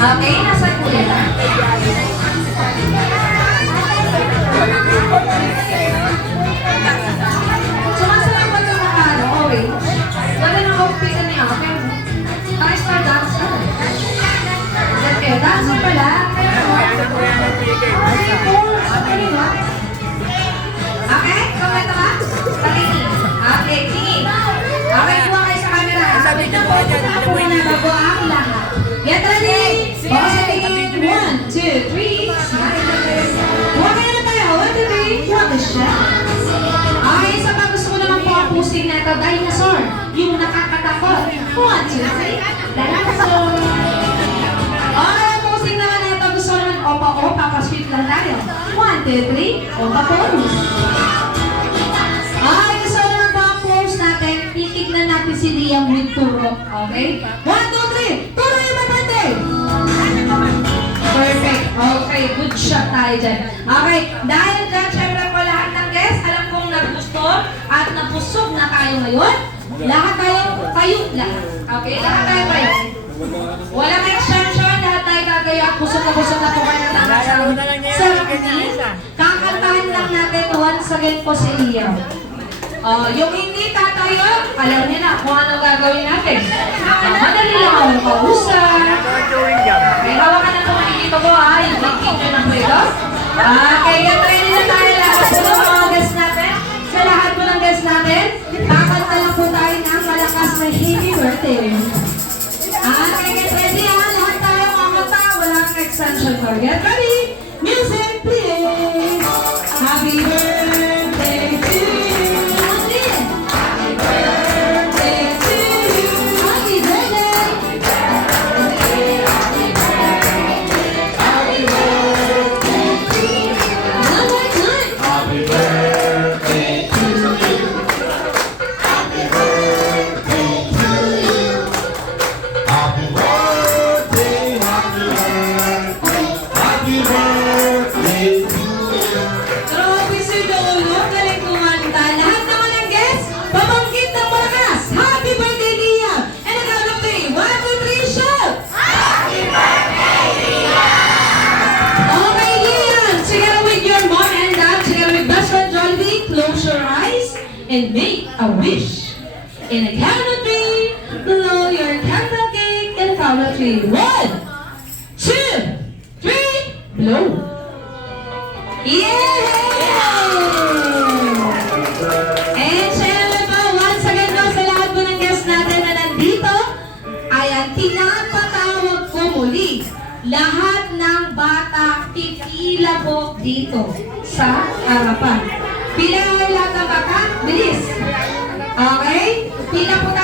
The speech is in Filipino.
Okay, nasa kuya. Sumasarap ba ito na orange? Wala nang outfit na niya. Okay. Star dancer. Okay, dancer pala. Okay, kumenta ka? Patingin. Okay, tingin. Okay, kuha kayo sa camera. Sabi niyo po dyan, Ako na bago ang lahat. Get ready! Okay, 1, 2, 3. Kuha kayo na tayo. 1, 2, 3. Kuha ka siya. Okay, isa pa gusto ko naman po ang posting na ito. Dinosaur. Yung nakakatakot. 1, 2, 3. Dinosaur. Okay, ang posting naman na ito. Gusto ko naman opa-opa. Pa-sweet lang tayo. 1, 2, 3. Opa-pose. Okay, gusto ko naman po ang pose natin. Titignan natin si Liam with Turok. Okay? 1, 2, 3. Turo yung matante. Perfect. Okay, good shot tayo dyan. Okay, dahil dyan, syempre po lahat ng guests, alam kong nagusto at nabusog na tayo ngayon. Lahat tayo, lahat. Okay, lahat tayo kayo. Walang extension, lahat tayo kagayo at busog na po kayo ng kakantahan lang natin once again po si Liam. Yung hindi tatayo, alam niya na kung ano gagawin natin. Madali lang akong kausap. May hawakan na naman dito ko ha, yung thinking nyo ng pwede. Okay, gantayin na tayo lahat sa mga guests natin. Sa lahat po ng guests natin, kakanta lang po tayo ng malakas na happy birthday. Okay, get ready ha, lahat tayo kakanta, walang extension for. Get ready, music please. Happy birthday to you. And make a wish. In a count of 3, blow your candle cake and count of 3. 1, 2, 3, blow. Yay! And syempre po, once again po sa lahat po ng guests natin na nandito, ayan, pinapatawag ko muli. Lahat ng bata, pipila po dito sa harapan. Pila lahat ng bata, bilis. Okay? Pila po